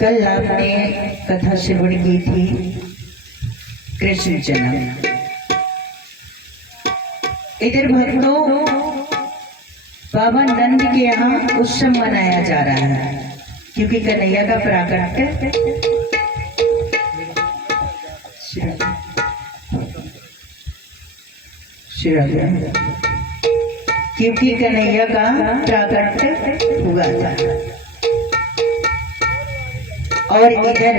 कल आपने कथा श्रवण की थी कृष्ण जन्म। इधर भक्तों बाबा नंद के यहाँ उत्सव मनाया जा रहा है, क्योंकि कन्हैया का प्राकट्य क्योंकि कन्हैया का प्राकट्य हुआ था। और इधर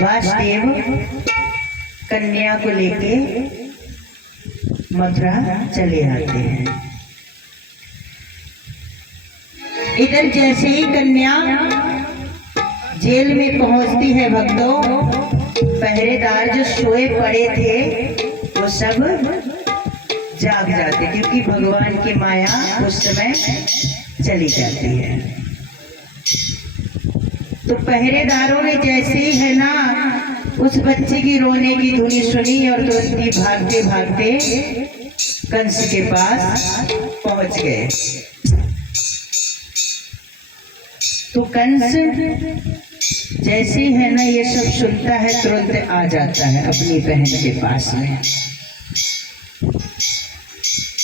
वासुदेव कन्या को लेके मथुरा चले आते हैं। इधर जैसे ही कन्या जेल में पहुंचती है भक्तों, पहरेदार जो सोए पड़े थे वो सब जाग जाते, क्योंकि भगवान की माया उस समय चली जाती है। तो पहरेदारों ने जैसे ही है ना उस बच्चे की रोने की धुनी सुनी और तुरंत भागते भागते कंस के पास पहुंच गए। तो कंस जैसे ही है ना ये सब सुनता है, तुरंत आ जाता है अपनी बहन के पास में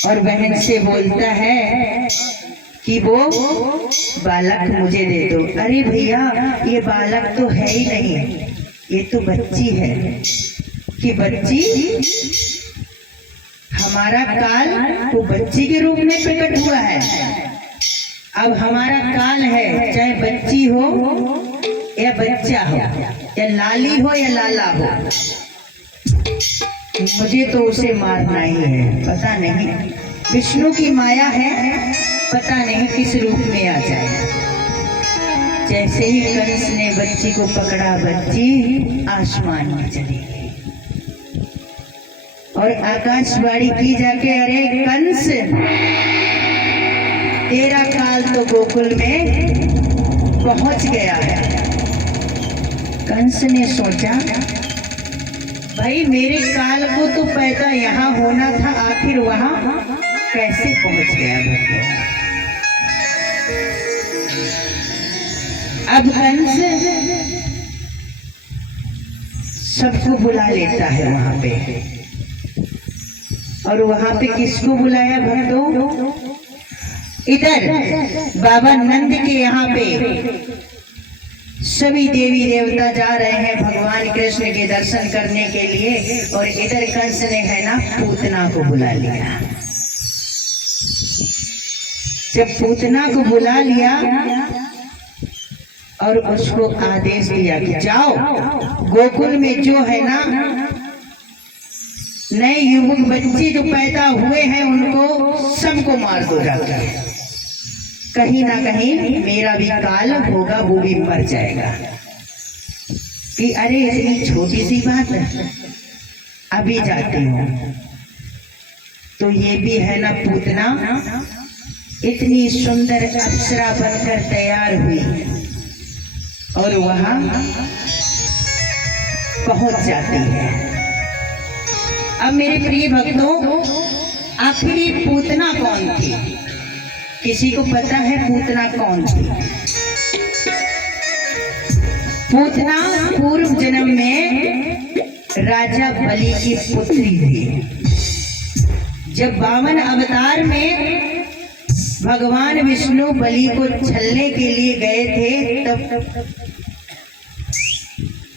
और बहन से बोलता है कि वो बालक मुझे दे दो। अरे भैया, ये बालक तो है ही नहीं, ये तो बच्ची है। कि बच्ची? हमारा काल वो बच्ची के रूप में प्रकट हुआ है। अब हमारा काल है, चाहे बच्ची हो या बच्चा हो, या लाली हो या लाला हो, मुझे तो उसे मारना ही है। पता नहीं विष्णु की माया है, पता नहीं किस रूप में आ जाए। जैसे ही कंस ने बच्ची को पकड़ा, बच्ची आसमान में चली गई और आकाशवाणी की जाके, अरे कंस, तेरा काल तो गोकुल में पहुंच गया है। कंस ने सोचा, भाई मेरे काल को तो पैदा यहाँ होना था, आखिर वहां कैसे पहुंच गया भक्तों। अब कंस सबको बुला लेता है वहां पे, और वहां पे किसको बुलाया भक्तों? इधर बाबा नंद के यहाँ पे सभी देवी देवता जा रहे हैं भगवान कृष्ण के दर्शन करने के लिए, और इधर कंस ने है ना पूतना को बुला लिया। जब पूतना को बुला लिया और उसको आदेश दिया कि जाओ गोकुल में जो है ना नए युवक बच्चे जो पैदा हुए हैं उनको सबको मार दो जाकर, कहीं ना कहीं मेरा भी काल होगा, वो भी मर जाएगा। कि अरे इतनी छोटी सी बात है, अभी जाती हूँ। तो ये भी है ना पूतना इतनी सुंदर अप्सरा बनकर तैयार हुई और वहां पहुंच जाती है। अब मेरे प्रिय भक्तों, आखिर ये पूतना कौन थी? किसी को पता है पूतना कौन थी? पूतना पूर्व जन्म में राजा बलि की पुत्री थी। जब 52 अवतार में भगवान विष्णु बलि को छलने के लिए गए थे,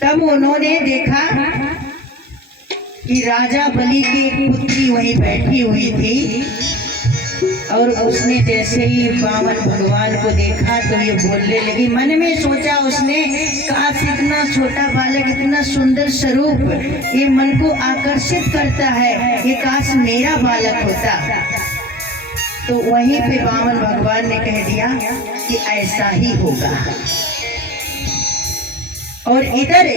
तब उन्होंने देखा कि राजा बलि की पुत्री वहीं बैठी हुई थी, और उसने जैसे ही वामन भगवान को देखा तो ये बोलने लगी। मन में सोचा उसने, काश इतना छोटा बालक, इतना सुंदर स्वरूप, ये मन को आकर्षित करता है, ये काश मेरा बालक होता। तो वहीं पे वामन भगवान ने कह दिया कि ऐसा ही होगा। और इधर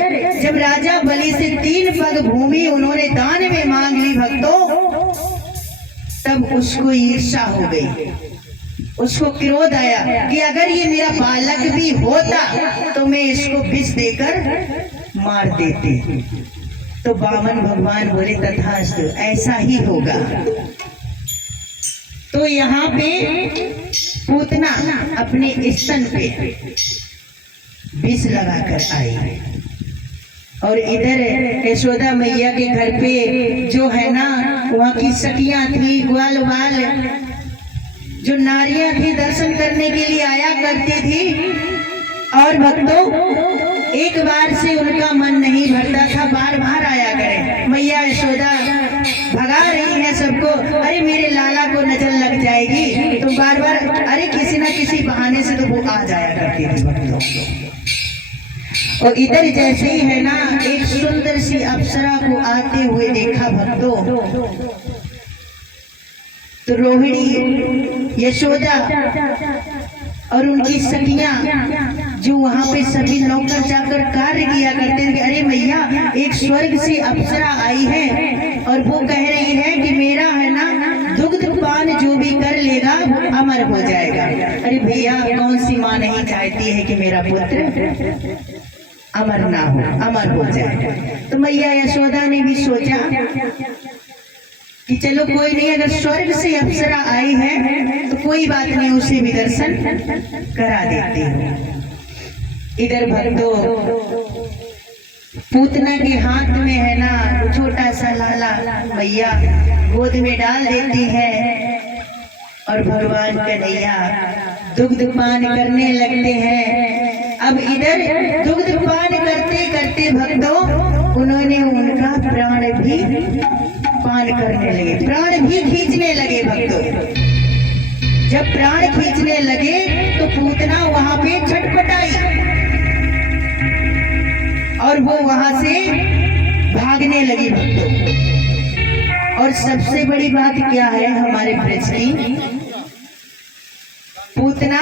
जब राजा बलि से 3 पग भूमि उन्होंने दान में मांग ली भक्तों, तब उसको ईर्ष्या हो गई, उसको क्रोध आया कि अगर ये मेरा बालक भी होता तो मैं इसको विष देकर मार देती। तो वामन भगवान बोले तथास्तु, ऐसा ही होगा। तो यहाँ पे पूतना अपने स्तन पे विष लगाकर आई। और इधर यशोदा मैया के घर पे जो है ना वहाँ की सखियां थी, ग्वाल बाल जो नारियां थी दर्शन करने के लिए आया करती थी। और भक्तों एक बार से उनका मन नहीं भरता था, बार बार आया करे। मैया यशोदा भगा रही है सबको, अरे मेरे लाला को नजर लग जाएगी, तो बार बार अरे किसी ना किसी बहाने से तो वो आ जाया करती थी भक्तों। और इधर जैसे ही है ना एक सुंदर सी अप्सरा को आते हुए देखा भक्तों, तो रोहिणी यशोदा और उनकी सखियां जो वहां पे सभी नौकर जाकर कार्य किया करते थे, अरे मैया एक स्वर्ग से अप्सरा आई है और वो कह रही है कि मेरा है ना दुग्ध पान जो भी कर लेगा वो अमर हो जाएगा। अरे भैया कौन सी माँ नहीं चाहती है कि मेरा पुत्र अमर ना हो, अमर हो जाए। तो मैया यशोदा ने भी सोचा कि चलो कोई नहीं, अगर स्वर्ग से अप्सरा आई है तो कोई बात नहीं, उसे भी दर्शन करा देती हूँ। इधर भक्तों पूतना के हाथ में है ना छोटा सा लाला मैया गोद में डाल देती है और भगवान कन्हैया दुग्ध पान करने लगते हैं। अब इधर दुग्ध पान करते करते भक्तों उन्होंने उनका प्राण भी पान करने लगे, प्राण भी खींचने लगे भक्तों। जब प्राण खींचने लगे तो पूतना वहां पे छटपटाई और वो वहां से भागने लगी भक्तों। और सबसे बड़ी बात क्या है हमारे ब्रज की, पूतना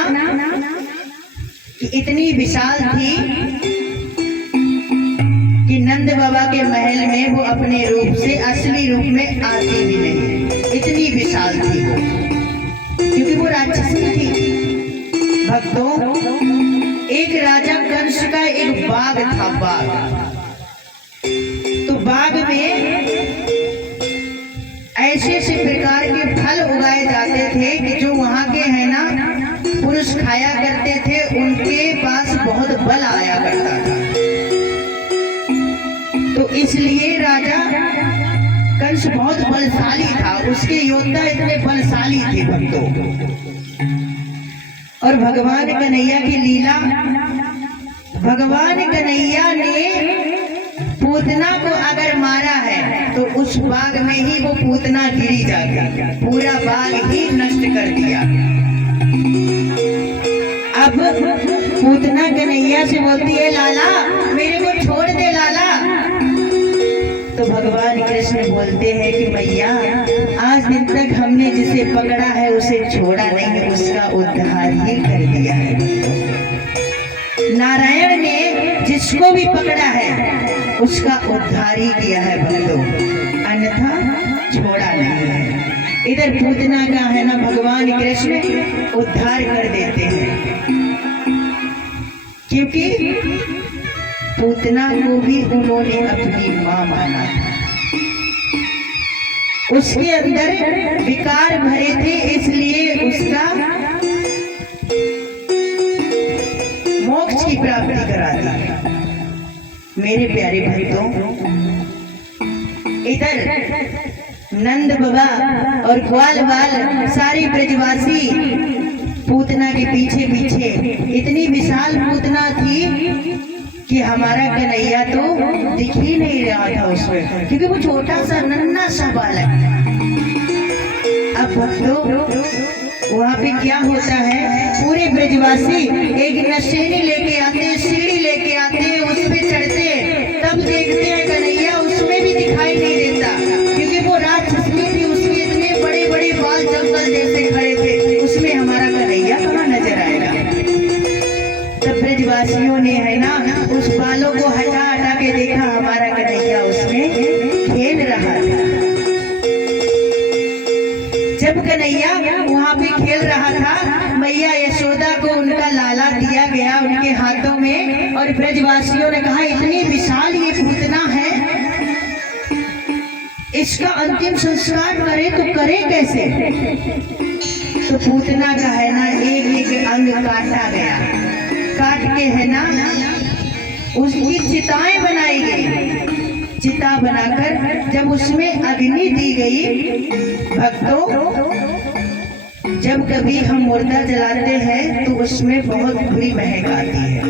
इतनी विशाल थी कि नंद बाबा के महल में वो अपने रूप से असली रूप में आती भी नहीं, इतनी विशाल थी वो, क्योंकि वो राक्षसी थी भक्तों। एक राजा कंस का एक बाग था, बाग, तो बाग में ऐसे ऐसे प्रकार के फल उगाए जाते थे कि जो वहां के है ना पुरुष खाया करते थे, उनके पास बहुत बल आया करता था। तो इसलिए राजा कंस बहुत बलशाली था, उसके योद्धा इतने बलशाली थे भक्तों। और भगवान कन्हैया की लीला, भगवान कन्हैया ने पूतना को अगर मारा है तो उस बाग में ही वो पूतना गिरी जाती, पूरा बाग ही नष्ट कर दिया। अब पूतना कन्हैया से बोलती है लाला मेरे को छोड़ दे लाला। तो भगवान कृष्ण बोलते हैं कि मैया आज दिन तक हमने जिसे पकड़ा है उसे छोड़ा नहीं, उसका उद्धार ही कर दिया है। नारायण ने जिसको भी पकड़ा है उसका उद्धार ही किया है भक्तों, अन्यथा छोड़ा नहीं है। इधर पूतना का है ना भगवान कृष्ण उद्धार कर देते हैं, क्योंकि पूतना को भी उन्होंने अपनी मां माना था। उसके अंदर विकार भरे थे, इसलिए उसका मोक्ष की प्राप्ति करा दी। मेरे प्यारे भक्तों, इधर नंद बाबा और ग्वाल बाल सारी ब्रजवासी पूतना के पीछे पीछे, इतनी विशाल पूतना थी कि हमारा कन्हैया तो दिख ही नहीं रहा था उसमें, क्योंकि वो छोटा सा नन्हा सा बालक। अब भक्तों वहाँ पे क्या होता है, पूरे ब्रजवासी एक नशेनी लेके आते, सीढ़ी लेके आते, उस पे चढ़ते, तब देखते हैं कन्हैया उसमें भी दिखाई नहीं देता, क्योंकि वो राक्षसी थी, उसके इतने बड़े बड़े बाल जंगल जैसे खड़े थे, उसमें हमारा कन्हैया कहाँ नजर आएगा। तब ब्रजवासियों ने है ना उस बालों को हटा हटा के देखा, हमारा कन्हैया उसमें खेल रहा था। जब कन्हैया वहाँ पे खेल रहा था, मैया यशोदा को उनका लाला दिया गया उनके हाथों में, और ब्रजवासियों ने कहा इतनी विशाल ये पूतना है, इसका अंतिम संस्कार करे तो करे कैसे। तो पूतना का है ना एक एक अंग काटा गया, काट के है ना उसकी चिताएं बनाई गई। चिता बनाकर जब उसमें अग्नि दी गई, भक्तों जब कभी हम मुर्दा जलाते हैं तो उसमें बहुत बुरी महक आती है,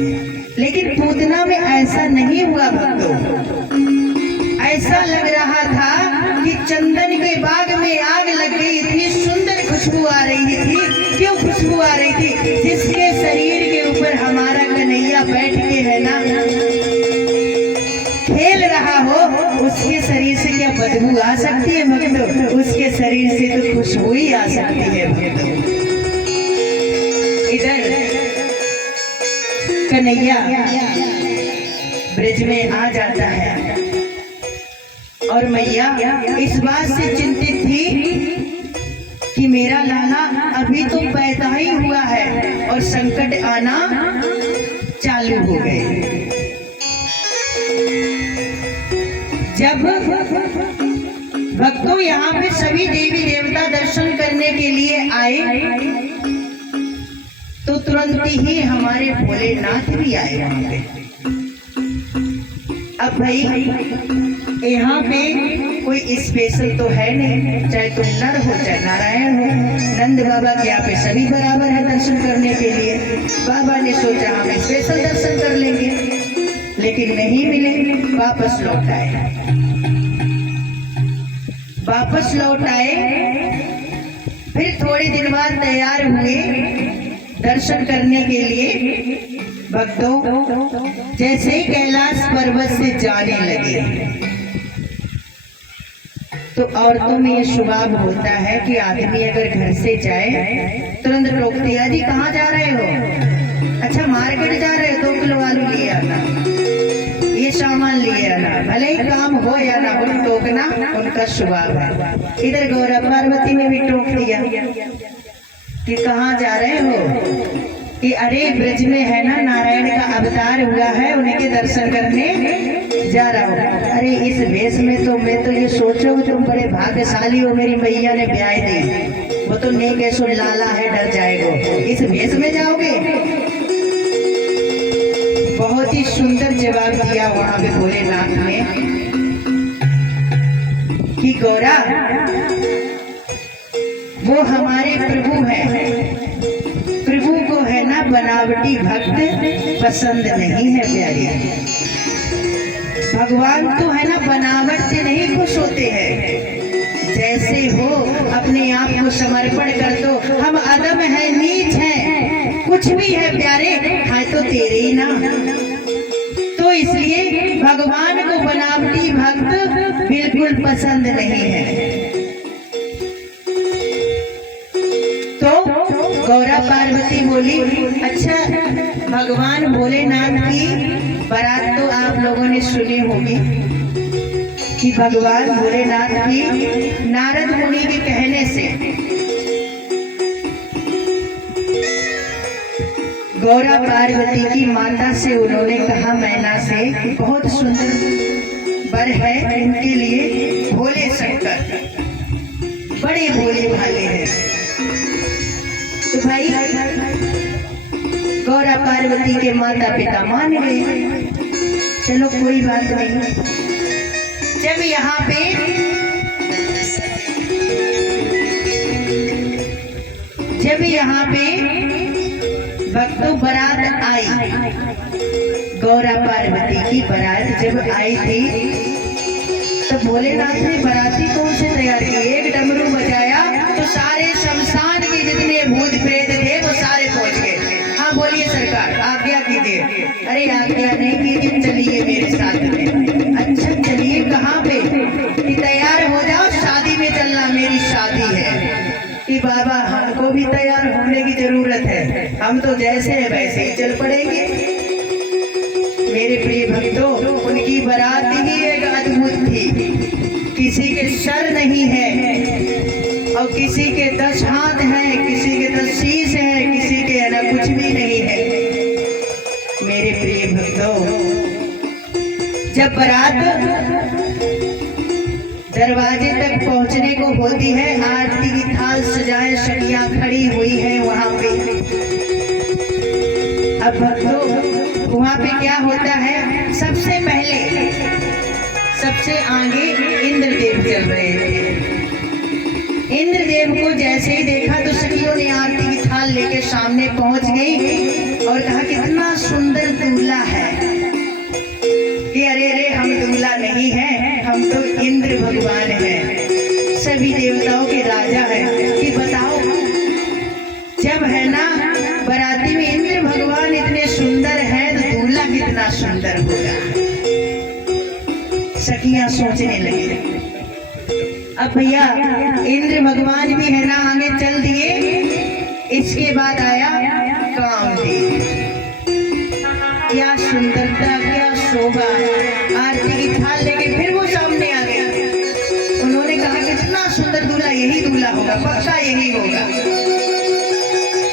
लेकिन पूतना में ऐसा नहीं हुआ भक्तों। ऐसा लग रहा था कि चंदन के बाग में आग लग गई, इतनी सुंदर खुशबू आ रही थी। क्यों खुशबू आ रही थी? जिसके शरीर के ऊपर हमारा कन्हैया बैठ के है ना खेल रहा हो, उसके शरीर से क्या बदबू आ सकती है भक्तों? उसके शरीर से तो खुशबू ही आ सकती है भक्तों। इधर कन्हैया ब्रिज में आ जाता है और मैया इस बात से चिंतित थी कि मेरा लाला अभी तो पैदा ही हुआ है और संकट आना चालू हो गए। जब भक्तों यहाँ पे सभी देवी देवता दर्शन करने के लिए आए तो तुरंत ही हमारे भोलेनाथ भी आए वहां पे। अब भाई यहाँ पे कोई स्पेशल तो है नहीं, चाहे तुम नर हो चाहे नारायण हो। नंद बाबा के यहाँ पे सभी बराबर है दर्शन करने के लिए। बाबा ने सोचा हम स्पेशल दर्शन कर लेंगे, लेकिन नहीं मिले, वापस लौट आए। वापस लौट आए, फिर थोड़े दिन बाद तैयार हुए दर्शन करने के लिए। भक्तों जैसे ही कैलाश पर्वत से जाने लगे तो औरतों में ये स्वभाव होता है कि आदमी अगर घर से जाए तुरंत टोकती है, जी कहाँ जा रहे हो? अच्छा मार्केट जा रहे हो, 2 किलो आलू लिए आना, ये सामान लिए आना। भले ही काम हो या ना हो, टोकना उनका स्वभाव है। इधर गौरा पार्वती ने भी टोक दिया कि कहाँ जा रहे हो? कि अरे ब्रज में है ना नारायण का अवतार हुआ है, उन्हीं के दर्शन करने जा रहा हूँ। अरे इस वेश में तो मैं तो ये सोचो तुम बड़े भाग्यशाली हो, मेरी मैया ने ब्याह दी, वो तो नेक ऐसो लाला है, डर जाएगो, इस वेश में जाओगे? बहुत ही सुंदर जवाब दिया वहां पे भोलेनाथ ने कि गौरा वो हमारे प्रभु हैं, प्रभु को है ना बनावटी भक्त पसंद नहीं है प्यारी। भगवान तो है ना बनावट से नहीं खुश होते हैं, जैसे हो अपने आप को समर्पण कर दो। हम अदम है, नीच है, कुछ भी है प्यारे, है तो तेरे ही ना। तो इसलिए भगवान को बनावटी भक्त बिल्कुल पसंद नहीं है। तो गौरा पार्वती बोली, अच्छा भगवान भोलेनाथ की बारात तो आप लोगों ने सुनी होगी कि भगवान भोलेनाथ की नारद मुनि के कहने से गौरा पार्वती की माता से उन्होंने कहा मैना से, बहुत सुंदर वर है इनके लिए भोले शंकर, बड़े भोले भाले हैं। तो भाई गौरा पार्वती के माता पिता मान गए, चलो कोई बात नहीं। जब यहाँ पे भक्तों बारात आई, गौरा पार्वती की बारात जब आई थी तो भोलेनाथ ने बाराती कौन से तैयार किए? एक डमरू बजाया तो सारे शमशान के जितने भूत प्रेत थे वो सारे पहुंच गए। हाँ बोलिए सरकार, आज्ञा कीजिए। अरे आज्ञा नहीं कीजिए, चलिए मेरे साथ में। अच्छा चलिए, कहाँ पे? कि तैयार हो जाओ, शादी में चलना, मेरी शादी है। कि बाबा हमको भी तैयार होने की जरूरत है, हम तो जैसे है वैसे ही चल पड़ेंगे। मेरे प्रिय भक्तों, उनकी बारात ही एक अद्भुत थी। किसी के सर नहीं है और किसी के 10 हाथ हैं, किसी के 10 शीश हैं, किसी के ना कुछ भी नहीं है। मेरे प्रिय भक्तों, जब बारात दरवाजे तक पहुंचने को होती है, आरती की थाल सजाए सखियां खड़ी हुई है वहां पे। अब भक्तों वहाँ पे क्या होता है, सबसे पहले सबसे आगे इंद्रदेव चल रहे थे। इंद्रदेव को जैसे ही देखा तो सखियों ने आरती की थाल लेके सामने पहुंच गई और कहा कितना सुंदर दूल्हा है। कि अरे अरे हम दूल्हा नहीं है, हम तो इंद्र भगवान हैं, सभी देवताओं के राजा हैं। कि बताओ जब है ना बाराती में इंद्र भगवान इतने सुंदर हैं तो दूल्हा कितना सुंदर होगा। सखियां सोचने लगी। अब भैया इंद्र भगवान भी है ना आगे चल दिए। इसके बाद आया कामदेव। क्या सुंदरता, क्या शोभा, आरती की थाल लेके फिर वो सामने आ गए। उन्होंने कहा कितना सुंदर दूल्हा, यही दूल्हा होगा, पक्का यही होगा।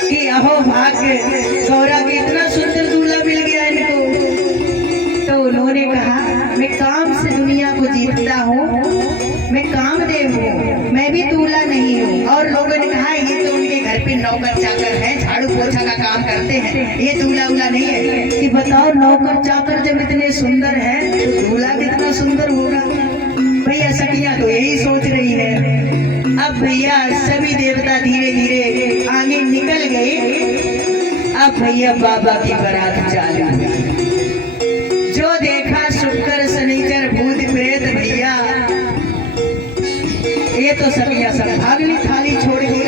कि अहो भाग्य, गौरा के इतना सुंदर दूल्हा मिल गया इनको। तो उन्होंने कहा मैं काम से दुनिया को जीतता हूँ, मैं कामदेव हूँ, मैं भी दूल्हा नहीं हूँ। और लोगों ने कहा ये तो उनके घर पे नौकर चाकर हैं, झाड़ू पोछा का काम करते हैं, ये दूल्हा उल्हा नहीं है। कि बताओ नौकर चाकर जब इतने सुंदर हैं तो दूल्हा कितना सुंदर होगा। भैया सखियां तो यही सोच रही है। अब भैया सभी देवता धीरे धीरे आगे निकल गए। अब भैया बाबा की बारात चालू हुई। जो देखा शुक्र शनिचर भूत प्रेत, भैया ये तो सखियां सब भागली थाली छोड़ गई।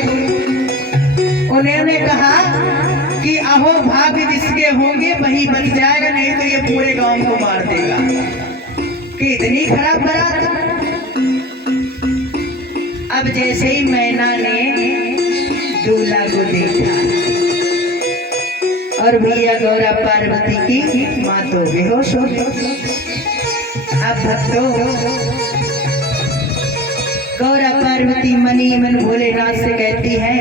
उन्होंने कहा कि अहो भाग्य जिसके होंगे वही बच जाएगा, नहीं तो ये पूरे गांव को मार देगा। कि इतनी खराब बारात। अब जैसे ही मैना ने दूल्हा को देखा और भैया गौरा पार्वती की माँ तो बेहोश हो गई। अब भक्तों गौरा पार्वती मनी मन भोलेनाथ से कहती है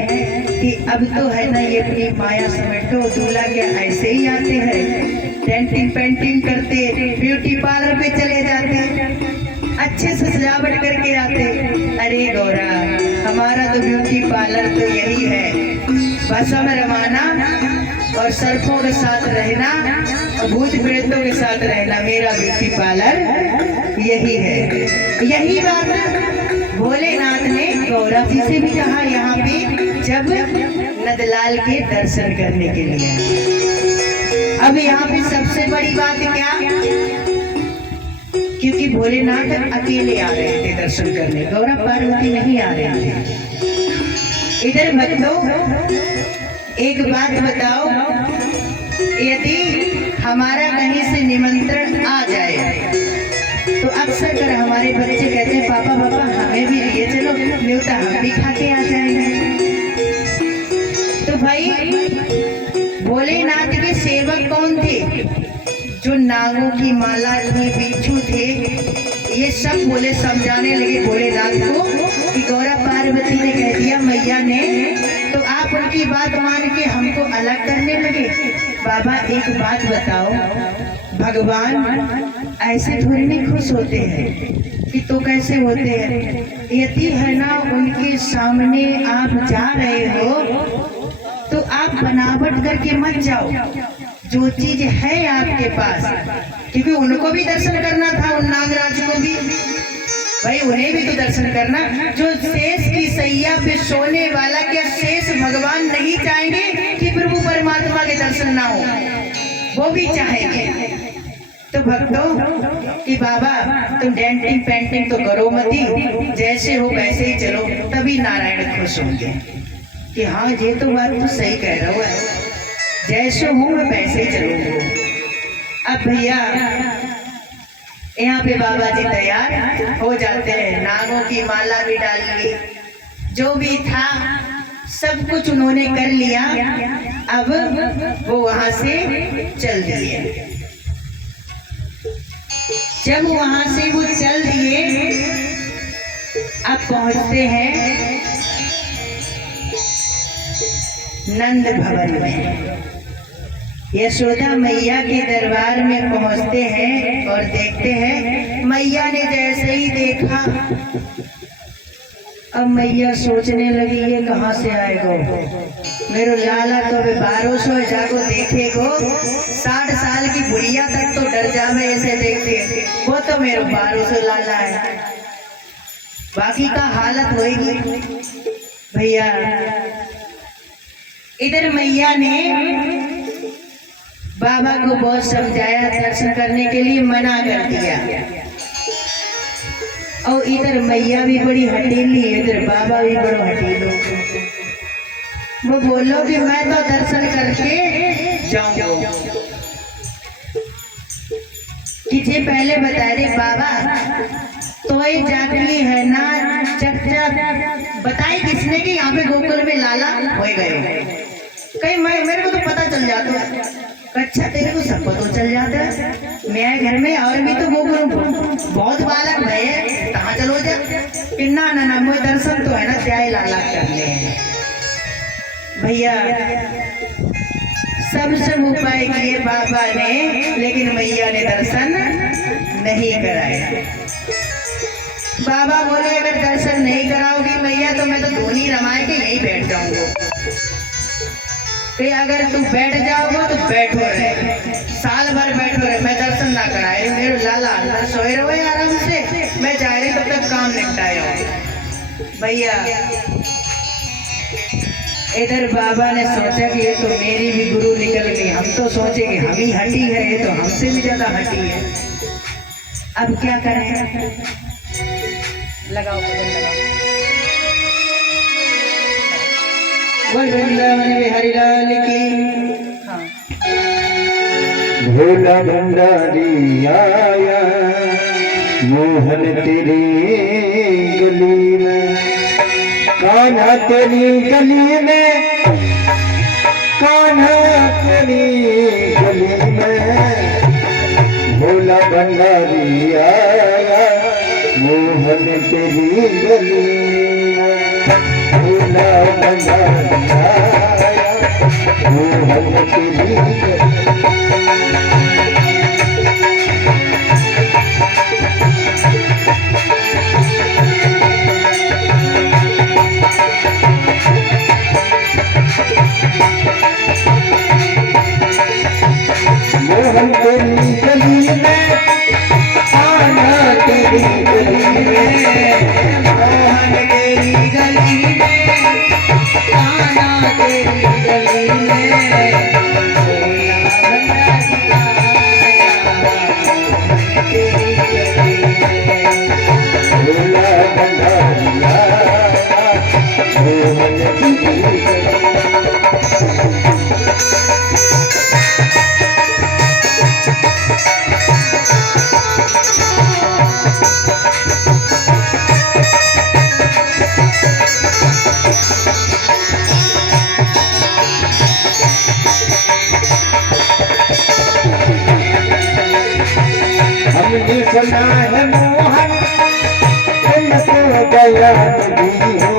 कि अब तो है ना ये अपनी माया समेटो, दूल्हा क्या ऐसे ही आते हैं, डेंटिंग पेंटिंग करते, ब्यूटी पार्लर पे चले जाते, अच्छे से सजावट करके आते। अरे गौरा हमारा तो ब्यूटी पार्लर तो यही है, भस्म रमाना और सर्पों के साथ रहना और भूत प्रेतों के साथ रहना, मेरा ब्यूटी पार्लर यही है। यही बात भोलेनाथ ने गौरा जी से भी कहा यहाँ पे जब नंदलाल के दर्शन करने के लिए। अब यहाँ पे सबसे बड़ी बात क्या, क्योंकि भोलेनाथ अकेले आ रहे थे दर्शन करने, गौरा पार्वती नहीं आ रहे थे। इधर भक्तों एक बात बताओ, यदि हमारा कहीं से निमंत्रण आ जाए तो अक्सर कर हमारे बच्चे कहते हैं पापा पापा हमें भी लिए चलो, न्योता हम भी खा के आ जाएंगे। तो भाई भोलेनाथ के सेवक कौन थे? जो नागों की माला थे, बिच्छू थे, ये सब बोले समझाने लगे भोलेनाथ को कि गौरा पार्वती ने कह दिया मैया ने, तो आप उनकी बात मान के हमको अलग करने लगे। बाबा एक बात बताओ, भगवान ऐसे थोड़ी नहीं खुश होते हैं कि तो कैसे होते हैं। यदि है ना उनके सामने आप जा रहे हो तो आप बनावट करके मत जाओ, जो चीज है आपके पास, क्योंकि उनको भी दर्शन करना था, उन नागराज को भी, भाई उन्हें भी तो दर्शन करना। जो शेष की सैया पे सोने वाला, क्या शेष भगवान नहीं चाहेंगे कि प्रभु परमात्मा के दर्शन ना हो? वो भी चाहेंगे। तो भक्तों कि बाबा तुम डेंटिंग पेंटिंग तो करो मती, जैसे हो वैसे ही चलो, तभी नारायण खुश होंगे कि हाँ ये तो बात तो सही कह रहा हूँ, जैसे हूँ मैं वैसे ही चलूंगा। अब भैया यहाँ पे बाबा जी तैयार हो जाते हैं, नागों की माला भी डाल ली, जो भी था सब कुछ उन्होंने कर लिया। अब वो वहां से चल दिए। जब वहां से वो चल दिए, अब पहुंचते हैं नंद भवन में। यशोदा मैया के दरबार में पहुंचते हैं और देखते हैं मैया ने जैसे ही देखा, अब मैया सोचने लगी ये कहाँ से आएगा। मेरो लाला तो अभी 1200 जागो देखे को 60 साल की बुढ़िया तक तो डर जावे ऐसे देख के। वो तो मेरो 1200 लाला है, बाकी का हालत होएगी भैया। इधर मैया ने बाबा को बहुत समझाया, दर्शन करने के लिए मना कर दिया। और इधर मैया भी बड़ी हटीली, इधर बाबा भी बड़ो हटीलो। वो बोलो कि मैं तो दर्शन करके जाऊंगा, कि जे पहले बता दे बाबा तो ये जाकली है ना, चक बताई किसने कि यहाँ पे गोकुल में लाला हो गए। कहीं मेरे को तो पता चल जाता है। अच्छा तेरे को सब पता चल जाता है। मेरे घर में और भी तो गोकुल बहुत बालक भय, कहाँ चलो जा कि ना ना ना मोए दर्शन तो है ना त्याय लाला कर ले भैया। सब उपाय किए बाबा ने, लेकिन मैया ने दर्शन नहीं कराया। बाबा बोले अगर दर्शन नहीं कराओगी मैया तो मैं तो धोनी रमाए के यहीं बैठ जाऊंगा। अगर तुम बैठ जाओगे तो बैठो रहे, साल भर बैठो रहे, मैं दर्शन ना कराए। मेरे लाला अंदर सोए रहो आराम से, मैं जा रही तब तक काम निपटाया भैया। इधर बाबा ने सोचा कि ये तो मेरी भी गुरु निकल गई। हम तो सोचे कि हम ही हटी है, ये तो हमसे भी ज्यादा हटी है। अब क्या करें? लगाओ लगाओ। वृंदावन बिहारी लाल की। हाँ। भोला भंडारी आया मोहन तेरी गली में, कान्हा तेरी गली में, कान्हा तेरी गली में। भोला भंडारी आया मोहन तेरी गली में, भोला भंडारी आया मोहन तेरी गली। मोहन तेरी गली में, कान्हा तेरी गली में, मोहन तेरी गली में, कान्हा तेरी गली में। भोला भंडारी आया मोहन तेरी गली। हमने सुना है मोहन तुमको दया दी हो,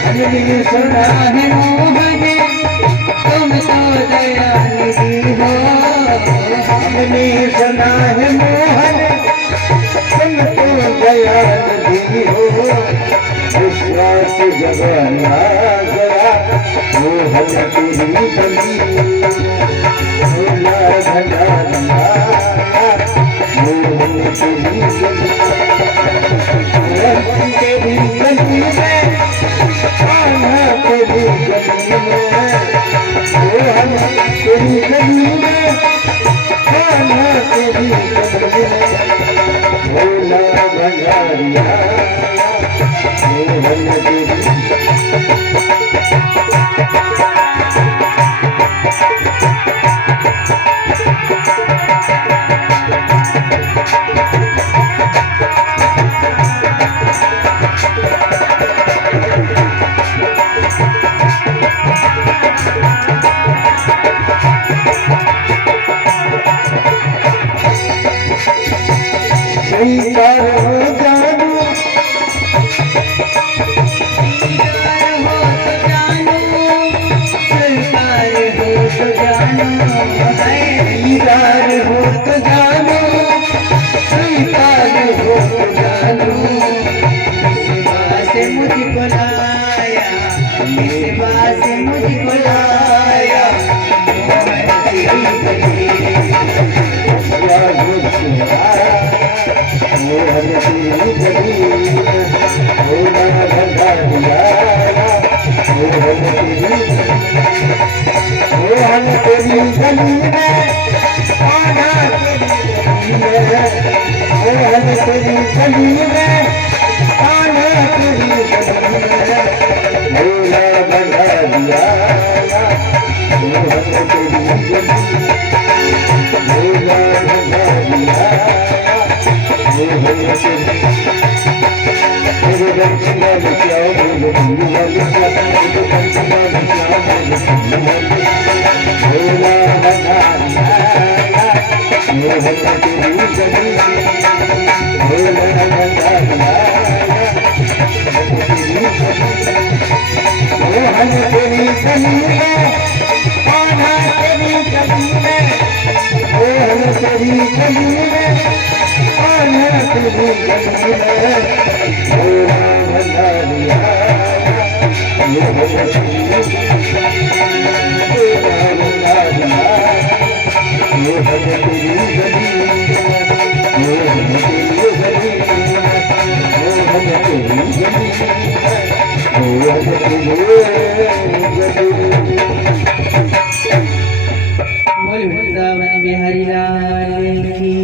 हमने सुना है मोहन तुमको दया निधि हो। हमने सुना है मोहन तुमको दया दी हो। विश्वास जगना गया मोहन तेरी गली, भोला भंडारी आया मोहन तेरी गली। मोहन तेरी गली में, कान्हा तेरी गली में, मोहन तेरी गली में, कान्हा तेरी गली में। भोला भंडारी आया मोहन तेरी स्वीकार हो जानू, स्वीकार हो तो जानू, स्वीकार हो तो जानू, स्वीकार हो तो जानू, स्वीकार हो तो जानू। सेवा से मुझको लाया, सेवा से गली या गुस्सा मोहन तेरी गली मोहन गंगा दिया मोहन तेरी गली में आना मोहन तेरी गली में आना तेरी गली में भोला गंगा दिया मोहन तेरी गली भोला गंगा दिया मोहन तेरी मेरे दर्शना बचाओ मेरे भूला बचाओ मेरे दर्शना बचाओ मेरे भूला भोला गंगा दिया मोहन तेरी गली भोला गंगा दिया मोहन तेरी गली में आना तेरी गली में मोहन तेरी गली में आना तेरी गली में भोला गंगा दिया मोहन तेरी भोला गंगा दिया मोहन तेरी गली मोहन तेरी गली मोहन तेरी गली मोहन तेरी गली बोल वृंदावन बिहारी लाल की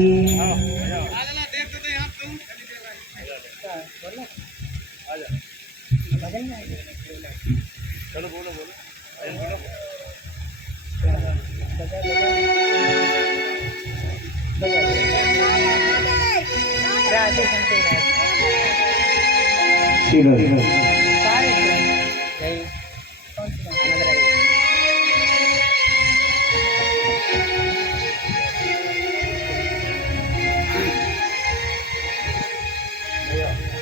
Sino.